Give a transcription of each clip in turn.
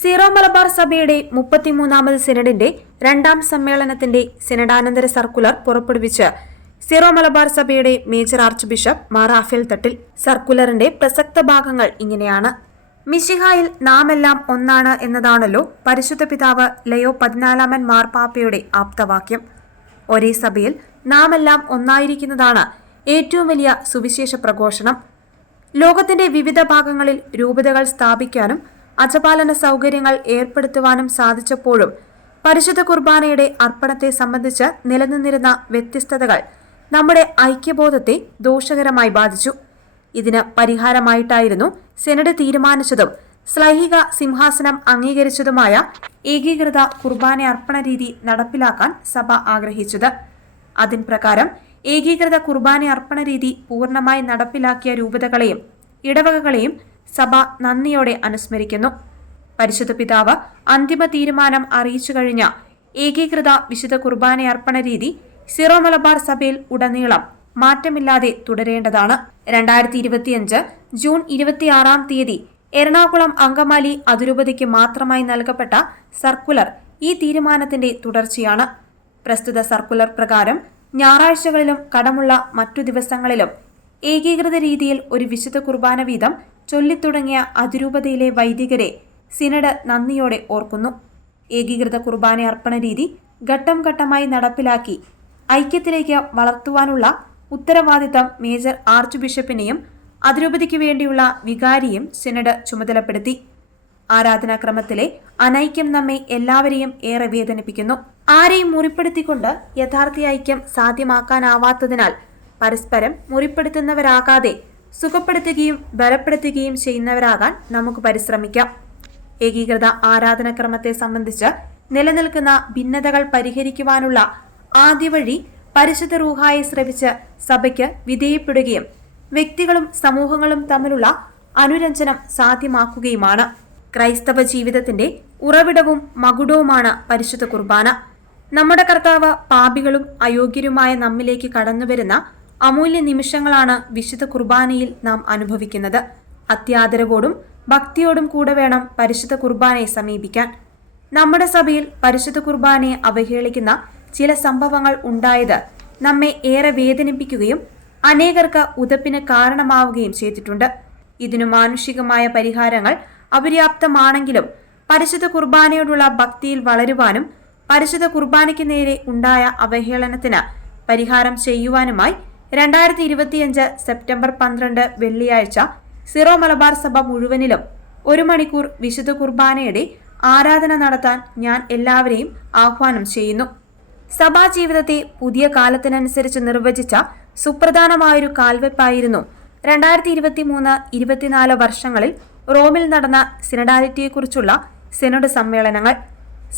Zero Malabar സഭയുടെ മുപ്പത്തിമൂന്നാമത് സിനഡിന്റെ രണ്ടാം സമ്മേളനത്തിന്റെ സിനഡാനന്തര സർക്കുലർ പുറപ്പെടുവിച്ച് സീറോ മലബാർ സഭയുടെ major archbishop Mar Raphael Thattil സർക്കുലറിന്റെ പ്രസക്ത ഭാഗങ്ങൾ ഇങ്ങനെയാണ്. മിശിഹായിൽ നാമെല്ലാം ഒന്നാണ് എന്നതാണല്ലോ പരിശുദ്ധ പിതാവ് ലയോ പതിനാലാമൻ മാർപ്പാപ്പയുടെ ആപ്തവാക്യം. ഒരേ സഭയിൽ നാമെല്ലാം ഒന്നായിരിക്കുന്നതാണ് ഏറ്റവും വലിയ സുവിശേഷ പ്രഘോഷണം. ലോകത്തിന്റെ വിവിധ ഭാഗങ്ങളിൽ രൂപതകൾ സ്ഥാപിക്കാനും അജപാലന സൗകര്യങ്ങൾ ഏർപ്പെടുത്തുവാനും സാധിച്ചപ്പോഴും പരിശുദ്ധ കുർബാനയുടെ അർപ്പണത്തെ സംബന്ധിച്ച് നിലനിന്നിരുന്ന വ്യത്യസ്തതകൾ നമ്മുടെ ഐക്യബോധത്തെ ദോഷകരമായി ബാധിച്ചു. ഇതിന് പരിഹാരമായിട്ടായിരുന്നു സെനഡ് തീരുമാനിച്ചതും ശ്ലൈഹിക സിംഹാസനം അംഗീകരിച്ചതുമായ ഏകീകൃത കുർബാന അർപ്പണ രീതി നടപ്പിലാക്കാൻ സഭ ആഗ്രഹിച്ചത്. അതിൻ പ്രകാരം ഏകീകൃത കുർബാന അർപ്പണ രീതി പൂർണമായി നടപ്പിലാക്കിയ രൂപതകളെയും ഇടവകകളെയും സഭ നന്ദിയോടെ അനുസ്മരിക്കുന്നു. പരിശുദ്ധ പിതാവ് അന്തിമ തീരുമാനം അറിയിച്ചു കഴിഞ്ഞ ഏകീകൃത വിശുദ്ധ കുർബാന അർപ്പണ രീതി സിറോ മലബാർ സഭയിൽ ഉടനീളം മാറ്റമില്ലാതെ തുടരേണ്ടതാണ്. രണ്ടായിരത്തി ഇരുപത്തിയഞ്ച് ജൂൺ ഇരുപത്തിയാറാം തീയതി എറണാകുളം അങ്കമാലി അതിരൂപതയ്ക്ക് മാത്രമായി നൽകപ്പെട്ട സർക്കുലർ ഈ തീരുമാനത്തിന്റെ തുടർച്ചയാണ്. പ്രസ്തുത സർക്കുലർ പ്രകാരം ഞായറാഴ്ചകളിലും കടമുള്ള മറ്റു ദിവസങ്ങളിലും ഏകീകൃത രീതിയിൽ ഒരു വിശുദ്ധ കുർബാന വീതം ചൊല്ലിത്തുടങ്ങിയ അതിരൂപതയിലെ വൈദികരെ സിനഡ് നന്ദിയോടെ ഓർക്കുന്നു. ഏകീകൃത കുർബാന അർപ്പണ രീതി ഘട്ടം ഘട്ടമായി നടപ്പിലാക്കി ഐക്യത്തിലേക്ക് വളർത്തുവാനുള്ള ഉത്തരവാദിത്തം മേജർ ആർച്ച് ബിഷപ്പിനെയും അതിരൂപതിക്ക് വേണ്ടിയുള്ള വികാരിയും സിനഡ് ചുമതലപ്പെടുത്തി. ആരാധനാക്രമത്തിലെ അനൈക്യം നമ്മെ എല്ലാവരെയും ഏറെ വേദനിപ്പിക്കുന്നു. ആരെയും മുറിപ്പെടുത്തിക്കൊണ്ട് യഥാർത്ഥ ഐക്യം സാധ്യമാക്കാനാവാത്തതിനാൽ പരസ്പരം മുറിപ്പെടുത്തുന്നവരാകാതെ സുഖപ്പെടുത്തുകയും ബലപ്പെടുത്തുകയും ചെയ്യുന്നവരാകാൻ നമുക്ക് പരിശ്രമിക്കാം. ഏകീകൃത ആരാധനക്രമത്തെ സംബന്ധിച്ച് നിലനിൽക്കുന്ന ഭിന്നതകൾ പരിഹരിക്കുവാനുള്ള ആദ്യ വഴി പരിശുദ്ധ റൂഹായെ ശ്രവിച്ച് സഭയ്ക്ക് വിധേയപ്പെടുകയും വ്യക്തികളും സമൂഹങ്ങളും തമ്മിലുള്ള അനുരഞ്ജനം സാധ്യമാക്കുകയുമാണ്. ക്രൈസ്തവ ജീവിതത്തിന്റെ ഉറവിടവും മകുടവുമാണ് പരിശുദ്ധ കുർബാന. നമ്മുടെ കർത്താവ് പാപികളും അയോഗ്യരുമായ നമ്മിലേക്ക് കടന്നുവരുന്ന അമൂല്യ നിമിഷങ്ങളാണ് വിശുദ്ധ കുർബാനയിൽ നാം അനുഭവിക്കുന്നത്. അത്യാദരവോടും ഭക്തിയോടും കൂടെ വേണം പരിശുദ്ധ കുർബാനയെ സമീപിക്കാൻ. നമ്മുടെ സഭയിൽ പരിശുദ്ധ കുർബാനയെ അവഹേളിക്കുന്ന ചില സംഭവങ്ങൾ ഉണ്ടായത് നമ്മെ ഏറെ വേദനിപ്പിക്കുകയും അനേകർക്ക് ഉതപ്പിന് കാരണമാവുകയും ചെയ്തിട്ടുണ്ട്. ഇതിനു മാനുഷികമായ പരിഹാരങ്ങൾ അപര്യാപ്തമാണെങ്കിലും പരിശുദ്ധ കുർബാനയോടുള്ള ഭക്തിയിൽ വളരുവാനും പരിശുദ്ധ കുർബാനയ്ക്ക് നേരെ ഉണ്ടായ അവഹേളനത്തിന് പരിഹാരം ചെയ്യുവാനുമായി രണ്ടായിരത്തി ഇരുപത്തിയഞ്ച് സെപ്റ്റംബർ പന്ത്രണ്ട് വെള്ളിയാഴ്ച സിറോ മലബാർ സഭ മുഴുവനിലും ഒരു മണിക്കൂർ വിശുദ്ധ കുർബാനയുടെ ആരാധന നടത്താൻ ഞാൻ എല്ലാവരെയും ആഹ്വാനം ചെയ്യുന്നു. സഭാ ജീവിതത്തെ പുതിയ കാലത്തിനനുസരിച്ച് നിർവചിച്ച സുപ്രധാനമായൊരു കാൽവെപ്പായിരുന്നു രണ്ടായിരത്തി ഇരുപത്തി മൂന്ന് ഇരുപത്തിനാല് വർഷങ്ങളിൽ റോമിൽ നടന്ന സിനഡാലിറ്റിയെക്കുറിച്ചുള്ള സിനഡ് സമ്മേളനങ്ങൾ.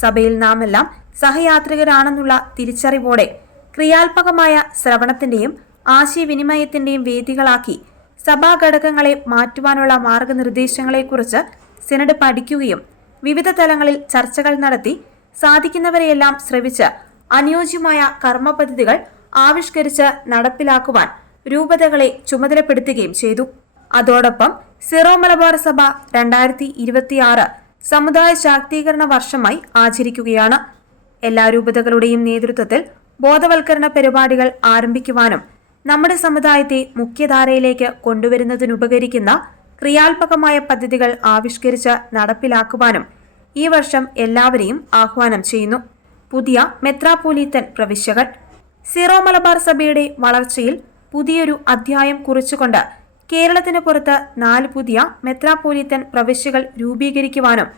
സഭയിൽ നാമെല്ലാം സഹയാത്രികരാണെന്നുള്ള തിരിച്ചറിവോടെ ക്രിയാത്മകമായ ശ്രവണത്തിന്റെയും ആശയവിനിമയത്തിന്റെയും വേദികളാക്കി സഭാ ഘടകങ്ങളെ മാറ്റുവാനുള്ള മാർഗനിർദ്ദേശങ്ങളെക്കുറിച്ച് സിനഡ് പഠിക്കുകയും വിവിധ തലങ്ങളിൽ ചർച്ചകൾ നടത്തി സാധിക്കുന്നവരെയെല്ലാം ശ്രവിച്ച് അനുയോജ്യമായ കർമ്മ പദ്ധതികൾ ആവിഷ്കരിച്ച് നടപ്പിലാക്കുവാൻ രൂപതകളെ ചുമതലപ്പെടുത്തുകയും ചെയ്തു. അതോടൊപ്പം സിറോ മലബാർ സഭ രണ്ടായിരത്തി ഇരുപത്തിയാറ് സമുദായ ശാക്തീകരണ വർഷമായി ആചരിക്കുകയാണ്. എല്ലാ രൂപതകളുടെയും നേതൃത്വത്തിൽ ബോധവൽക്കരണ പരിപാടികൾ ആരംഭിക്കുവാനും നമ്മുടെ സമുദായത്തെ മുഖ്യധാരയിലേക്ക് കൊണ്ടുവരുന്നതിനുപകരിക്കുന്ന ക്രിയാത്മകമായ പദ്ധതികൾ ആവിഷ്കരിച്ച് നടപ്പിലാക്കുവാനും ഈ വർഷം എല്ലാവരെയും ആഹ്വാനം ചെയ്യുന്നു. പുതിയ മെത്രാപോലീത്തൻ പ്രവിശ്യകൾ സിറോ മലബാർ സഭയുടെ വളർച്ചയിൽ പുതിയൊരു അധ്യായം കുറിച്ചുകൊണ്ട് കേരളത്തിന് പുറത്ത് നാല് പുതിയ മെത്രാപോലീത്തൻ പ്രവിശ്യകൾ രൂപീകരിക്കുവാനും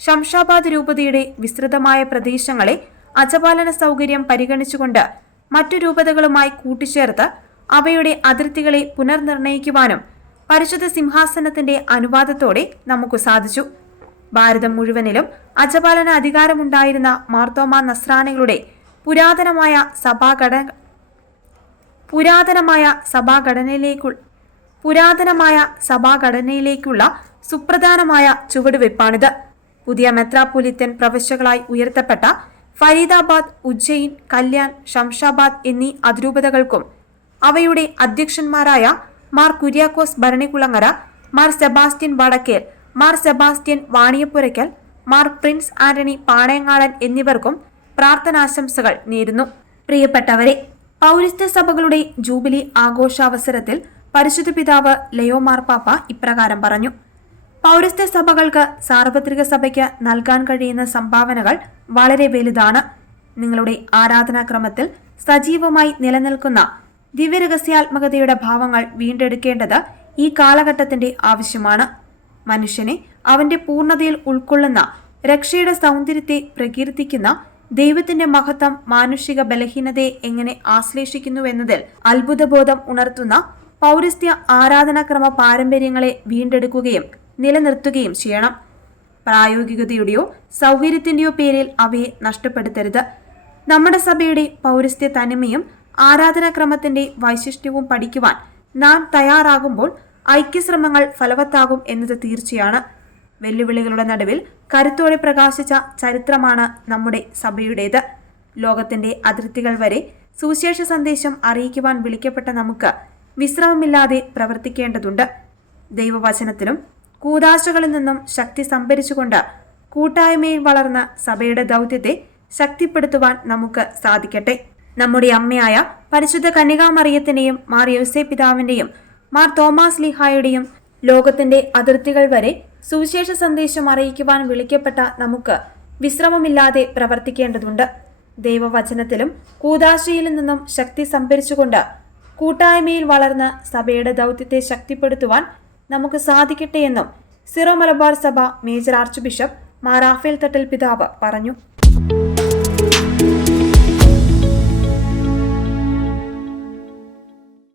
ശംഷാബാദ് രൂപതയുടെ വിസ്തൃതമായ പ്രദേശങ്ങളെ അജപാലന സൗകര്യം പരിഗണിച്ചുകൊണ്ട് മറ്റു രൂപതകളുമായി കൂട്ടിച്ചേർത്ത് അവയുടെ അതിർത്തികളെ പുനർനിർണയിക്കുവാനും പരിശുദ്ധ സിംഹാസനത്തിന്റെ അനുവാദത്തോടെ നമുക്ക് സാധിച്ചു. ഭാരതം മുഴുവനിലും അജപാലന അധികാരമുണ്ടായിരുന്ന മാർത്തോമ നസ്രാണികളുടെ പുരാതനമായ സഭാഘട പുരാതനമായ സഭാഘടനയിലേക്കു പുരാതനമായ സഭാഘടനയിലേക്കുള്ള സുപ്രധാനമായ ചുവടുവെപ്പാണിത്. പുതിയ മെത്രാപൊലിത്തൻ പ്രവശ്യകളായി ഉയർത്തപ്പെട്ട ഫരീദാബാദ് ഉജ്ജയിൻ കല്യാൺ ഷംഷാബാദ് എന്നീ അതിരൂപതകൾക്കും അവയുടെ അധ്യക്ഷന്മാരായ മാർ കുര്യാക്കോസ് ഭരണികുളങ്ങര മാർ സെബാസ്റ്റ്യൻ വടക്കേൽ മാർ സെബാസ്റ്റ്യൻ വാണിയപ്പുരയ്ക്കൽ മാർ പ്രിൻസ് ആന്റണി പാണയങ്ങാടൻ എന്നിവർക്കും പ്രാർത്ഥനാശംസകൾ നേരുന്നു. പ്രിയപ്പെട്ടവരെ പൗരസ്ത്യ സഭകളുടെ ജൂബിലി ആഘോഷാവസരത്തിൽ പരിശുദ്ധ പിതാവ് ലയോ മാർപ്പാപ്പ ഇപ്രകാരം പറഞ്ഞു. പൗരസ്ത്യ സഭകൾക്ക് സാർവത്രിക സഭയ്ക്ക് നൽകാൻ കഴിയുന്ന സംഭാവനകൾ വളരെ വലുതാണ്. നിങ്ങളുടെ ആരാധനാക്രമത്തിൽ സജീവമായി നിലനിൽക്കുന്ന ദിവ്യരഹസ്യാത്മകതയുടെ ഭാവങ്ങൾ വീണ്ടെടുക്കേണ്ടത് ഈ കാലഘട്ടത്തിന്റെ ആവശ്യമാണ്. മനുഷ്യനെ അവന്റെ പൂർണതയിൽ ഉൾക്കൊള്ളുന്ന രക്ഷയുടെ സൗന്ദര്യത്തെ പ്രകീർത്തിക്കുന്ന ദൈവത്തിന്റെ മഹത്വം മാനുഷിക ബലഹീനതയെ എങ്ങനെ ആശ്ലേഷിക്കുന്നുവെന്നതിൽ അത്ഭുതബോധം ഉണർത്തുന്ന പൗരസ്ത്യ ആരാധനാക്രമ പാരമ്പര്യങ്ങളെ വീണ്ടെടുക്കുകയും നിലനിർത്തുകയും ചെയ്യണം. പ്രായോഗികതയുടെയോ സൗകര്യത്തിന്റെയോ പേരിൽ അവയെ നഷ്ടപ്പെടുത്തരുത്. നമ്മുടെ സഭയുടെ പൗരസ്ത്യ തനിമയും ആരാധനാക്രമത്തിന്റെ വൈശിഷ്ട്യവും പഠിക്കുവാൻ നാം തയ്യാറാകുമ്പോൾ ഐക്യശ്രമങ്ങൾ ഫലവത്താകും എന്നത് തീർച്ചയാണ്. വെല്ലുവിളികളുടെ നടുവിൽ കരുത്തോടെ പ്രകാശിച്ച ചരിത്രമാണ് നമ്മുടെ സഭയുടേത്. ലോകത്തിന്റെ അതിർത്തികൾ വരെ സുവിശേഷ സന്ദേശം അറിയിക്കുവാൻ വിളിക്കപ്പെട്ട നമുക്ക് വിശ്രമമില്ലാതെ പ്രവർത്തിക്കേണ്ടതുണ്ട്. ദൈവവചനത്തിലും കൂതാശകളിൽ നിന്നും ശക്തി സംഭരിച്ചുകൊണ്ട് കൂട്ടായ്മയിൽ വളർന്ന സഭയുടെ ദൗത്യത്തെ ശക്തിപ്പെടുത്തുവാൻ നമുക്ക് സാധിക്കട്ടെ. നമ്മുടെ അമ്മയായ പരിശുദ്ധ കന്യകാമറിയത്തിന്റെയും മാർ യോസെ പിതാവിന്റെയും മാർ തോമാസ് ലിഹായുടെയും ലോകത്തിന്റെ അതിർത്തികൾ വരെ സുവിശേഷ സന്ദേശം അറിയിക്കുവാൻ വിളിക്കപ്പെട്ട നമുക്ക് വിശ്രമമില്ലാതെ പ്രവർത്തിക്കേണ്ടതുണ്ട്. ദൈവവചനത്തിലും കൂതാശയിലും നിന്നും ശക്തി സംഭരിച്ചുകൊണ്ട് കൂട്ടായ്മയിൽ വളർന്ന് സഭയുടെ ദൗത്യത്തെ ശക്തിപ്പെടുത്തുവാൻ നമുക്ക് സാധിക്കട്ടെ എന്നും സിറോ മലബാർ സഭ major archbishop Mar Raphael Thattil പിതാവ് പറഞ്ഞു.